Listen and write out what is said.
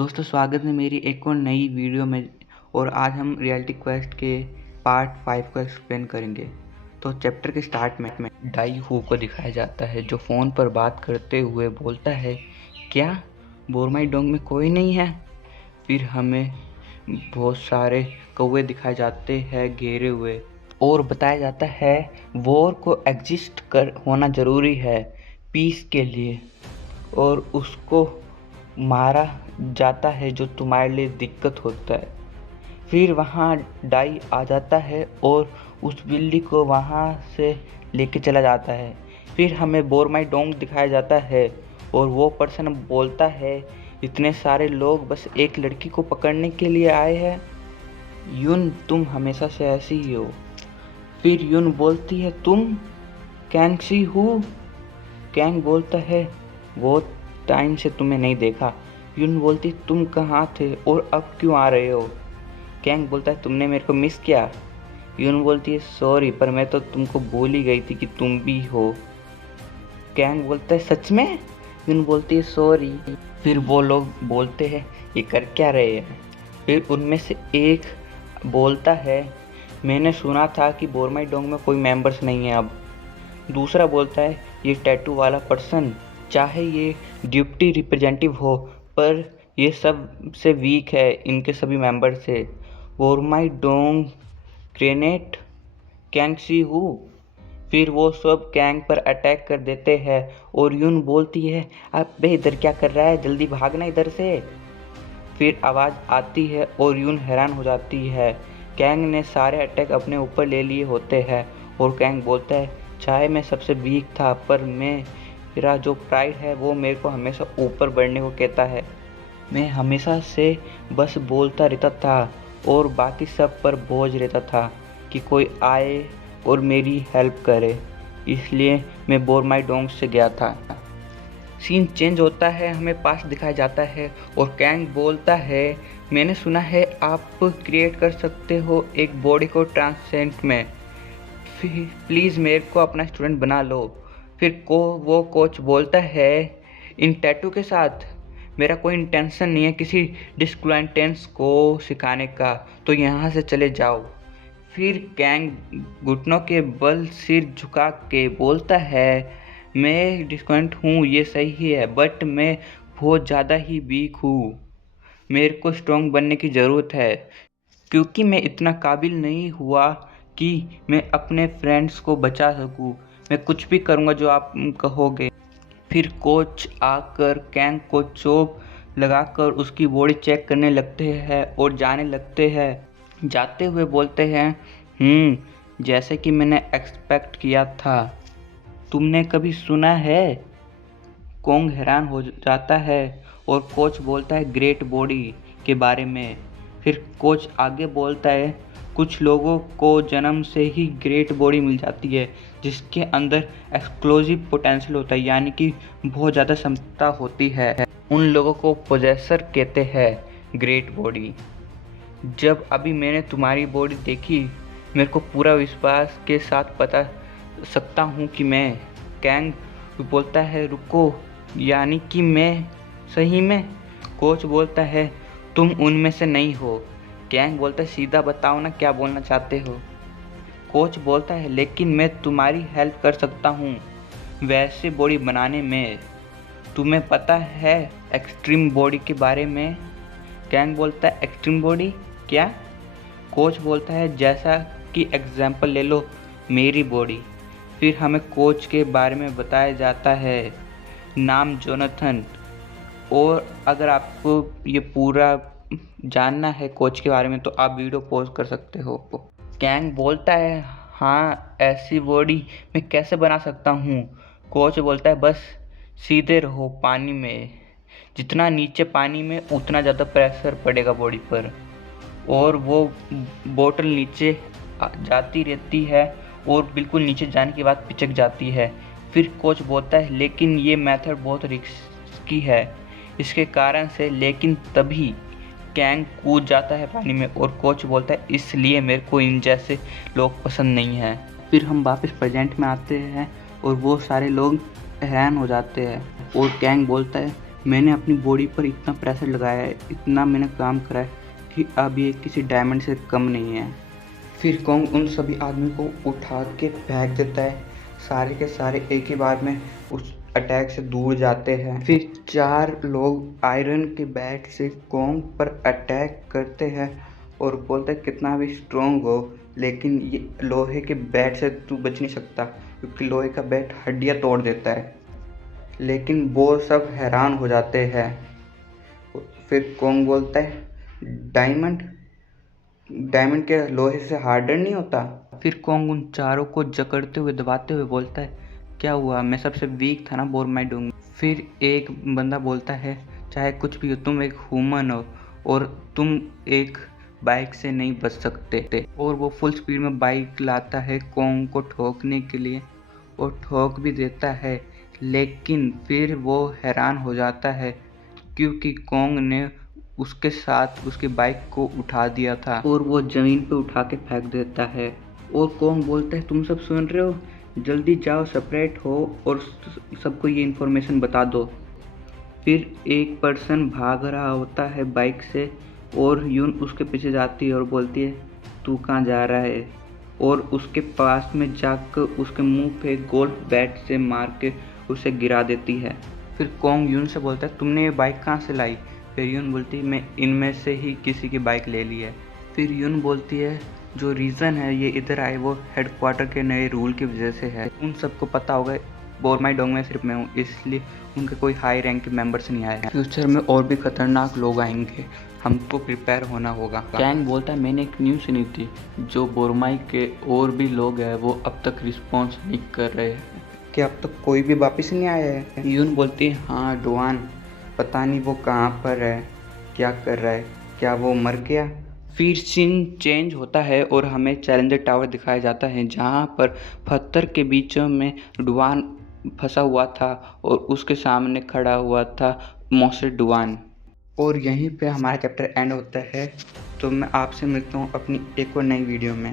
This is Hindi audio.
दोस्तों स्वागत है मेरी एक और नई वीडियो में। और आज हम रियलिटी क्वेस्ट के पार्ट 5 को एक्सप्लेन करेंगे। तो चैप्टर के स्टार्ट में डाई हू को दिखाया जाता है जो फ़ोन पर बात करते हुए बोलता है, क्या बोरमाईडोंग में कोई नहीं है? फिर हमें बहुत सारे कौवे दिखाए जाते हैं घेरे हुए और बताया जाता है वॉर को एग्जिस्ट कर होना ज़रूरी है पीस के लिए, और उसको मारा जाता है जो तुम्हारे लिए दिक्कत होता है। फिर वहाँ डाई आ जाता है और उस बिल्ली को वहाँ से लेके चला जाता है। फिर हमें बोरमाईडोंग दिखाया जाता है और वो पर्सन बोलता है, इतने सारे लोग बस एक लड़की को पकड़ने के लिए आए हैं? यून तुम हमेशा से ऐसी ही हो। फिर यून बोलती है, तुम कैंगसी हो? कैंग बोलता है, वो टाइम से तुम्हें नहीं देखा। यून बोलती, तुम कहाँ थे और अब क्यों आ रहे हो? कैंग बोलता है, तुमने मेरे को मिस किया? यून बोलती है, सॉरी पर मैं तो तुमको भूल ही गई थी कि तुम भी हो। कैंग बोलता है, सच में? यून बोलती है, सॉरी। फिर वो लोग बोलते हैं, ये कर क्या रहे हैं? फिर उनमें से एक बोलता है, मैंने सुना था कि बोरमाईडोंग में कोई मेंबर्स नहीं है अब। दूसरा बोलता है, ये टैटू वाला पर्सन चाहे ये डिप्टी रिप्रेजेंटेटिव हो पर ये सबसे वीक है इनके सभी मेंबर से। बोरमाईडोंग ग्रेनेट कैंगसी हु। फिर वो सब कैंग पर अटैक कर देते हैं और यून बोलती है, अबे इधर क्या कर रहा है, जल्दी भागना इधर से। फिर आवाज़ आती है और यून हैरान हो जाती है। कैंग ने सारे अटैक अपने ऊपर ले लिए होते हैं और कैंग बोलता है, चाहे मैं सबसे वीक था पर मेरा जो प्राइड है वो मेरे को हमेशा ऊपर बढ़ने को कहता है। मैं हमेशा से बस बोलता रहता था और बाकी सब पर बोझ रहता था कि कोई आए और मेरी हेल्प करे, इसलिए मैं बोरमाईडोंग से गया था। सीन चेंज होता है, हमें पास्ट दिखाया जाता है और कैंग बोलता है, मैंने सुना है आप क्रिएट कर सकते हो एक बॉडी को ट्रांसेंड में, प्लीज़ मेरे को अपना स्टूडेंट बना लो। फिर वो कोच बोलता है, इन टैटू के साथ मेरा कोई इंटेंशन नहीं है किसी डिस्क्वाइंटेंस को सिखाने का, तो यहाँ से चले जाओ। फिर कैंग घुटनों के बल सिर झुका के बोलता है, मैं डिस्क्वाइंट हूँ ये सही है बट मैं बहुत ज़्यादा ही वीक हूँ, मेरे को स्ट्रॉन्ग बनने की ज़रूरत है क्योंकि मैं इतना काबिल नहीं हुआ कि मैं अपने फ्रेंड्स को बचा सकूं। मैं कुछ भी करूंगा जो आप कहोगे। फिर कोच आकर कैंग को चोप लगाकर उसकी बॉडी चेक करने लगते हैं और जाने लगते हैं। जाते हुए बोलते हैं, जैसे कि मैंने एक्सपेक्ट किया था। तुमने कभी सुना है? कोंग हैरान हो जाता है और कोच बोलता है ग्रेट बॉडी के बारे में। फिर कोच आगे बोलता है, कुछ लोगों को जन्म से ही ग्रेट बॉडी मिल जाती है जिसके अंदर एक्सप्लोजिव पोटेंशियल होता है, यानी कि बहुत ज़्यादा क्षमता होती है। उन लोगों को पोजेसर कहते हैं ग्रेट बॉडी। जब अभी मैंने तुम्हारी बॉडी देखी मेरे को पूरा विश्वास के साथ बता सकता हूँ कि मैं। कैंग बोलता है, रुको, यानी कि मैं सही में? कोच बोलता है, तुम उनमें से नहीं हो। कैंग बोलता है, सीधा बताओ ना क्या बोलना चाहते हो। कोच बोलता है, लेकिन मैं तुम्हारी हेल्प कर सकता हूँ वैसे बॉडी बनाने में। तुम्हें पता है एक्सट्रीम बॉडी के बारे में? कैंग बोलता है, एक्सट्रीम बॉडी क्या? कोच बोलता है, जैसा कि एग्जाम्पल ले लो मेरी बॉडी। फिर हमें कोच के बारे में बताया जाता है, नाम जोनाथन। और अगर आपको ये पूरा जानना है कोच के बारे में तो आप वीडियो पॉज कर सकते हो। कैंग बोलता है, हाँ ऐसी बॉडी मैं कैसे बना सकता हूँ? कोच बोलता है, बस सीधे रहो पानी में, जितना नीचे पानी में उतना ज़्यादा प्रेशर पड़ेगा बॉडी पर, और वो बोतल नीचे जाती रहती है और बिल्कुल नीचे जाने के बाद पिचक जाती है। फिर कोच बोलता है, लेकिन ये मेथड बहुत रिस्की है इसके कारण से। लेकिन तभी कैंग कूद जाता है पानी में और कोच बोलता है, इसलिए मेरे को इन जैसे लोग पसंद नहीं हैं। फिर हम वापस प्रेजेंट में आते हैं और वो सारे लोग हैरान हो जाते हैं और कैंग बोलता है, मैंने अपनी बॉडी पर इतना प्रेशर लगाया है, इतना मैंने काम करा है कि अब ये किसी डायमंड से कम नहीं है। फिर कॉन्ग उन सभी आदमी को उठा के फेंक देता है। सारे के सारे एक ही बार में उस अटैक से दूर जाते हैं। फिर 4 लोग आयरन के बैट से कॉन्ग पर अटैक करते हैं और बोलते हैं कितना भी स्ट्रॉन्ग हो लेकिन ये लोहे के बैट से तू बच नहीं सकता, क्योंकि लोहे का बैट हड्डियाँ तोड़ देता है। लेकिन वो सब हैरान हो जाते हैं। फिर कॉन्ग बोलता है डायमंड डायमंड के लोहे से हार्डर नहीं होता। फिर कॉन्ग उन चारों को जकड़ते हुए दबाते हुए बोलता है क्या हुआ, मैं सबसे वीक था ना बोरमाइडोंग। फिर एक बंदा बोलता है चाहे कुछ भी हो तुम एक ह्यूमन हो और तुम एक बाइक से नहीं बच सकते। और वो फुल स्पीड में बाइक लाता है कॉन्ग को ठोकने के लिए और ठोक भी देता है। लेकिन फिर वो हैरान हो जाता है क्योंकि कॉन्ग ने उसके साथ उसकी बाइक को उठा दिया था और वो ज़मीन पे उठा के फेंक देता है। और कॉन्ग बोलता है तुम सब सुन रहे हो, जल्दी जाओ सेपरेट हो और सबको ये इन्फॉर्मेशन बता दो। फिर एक पर्सन भाग रहा होता है बाइक से और यून उसके पीछे जाती है और बोलती है तू कहाँ जा रहा है, और उसके पास में जाकर उसके मुंह पे गोल्फ बैट से मार के उसे गिरा देती है। फिर कॉन्ग यून से बोलता है तुमने ये बाइक कहाँ से लाई। फिर यून बोलती है मैं इनमें से ही किसी की बाइक ले ली है। फिर यून बोलती है जो रीज़न है ये इधर आए वो हेडक्वार्टर के नए रूल की वजह से है। उन सबको पता होगा बोरमाइडोंग में सिर्फ मैं हूँ, इसलिए उनके कोई हाई रैंक के मेंबर्स नहीं आए हैं। फ्यूचर में और भी खतरनाक लोग आएंगे, हमको प्रिपेयर होना होगा। कैंग बोलता है मैंने एक न्यूज़ सुनी थी, जो बोरमाई के और भी लोग हैं वो अब तक रिस्पॉन्स नहीं कर रहे हैं, कि अब तक कोई भी वापस नहीं आया है। यून बोलती है हाँ डुआन, पता नहीं वो कहाँ पर है, क्या कर रहा है, क्या वो मर गया। फिर सीन चेंज होता है और हमें चैलेंजर टावर दिखाया जाता है जहाँ पर पत्थर के बीचों में डुआन फंसा हुआ था और उसके सामने खड़ा हुआ था मोसे डुआन। और यहीं पे हमारा चैप्टर एंड होता है। तो मैं आपसे मिलता हूँ अपनी एक और नई वीडियो में।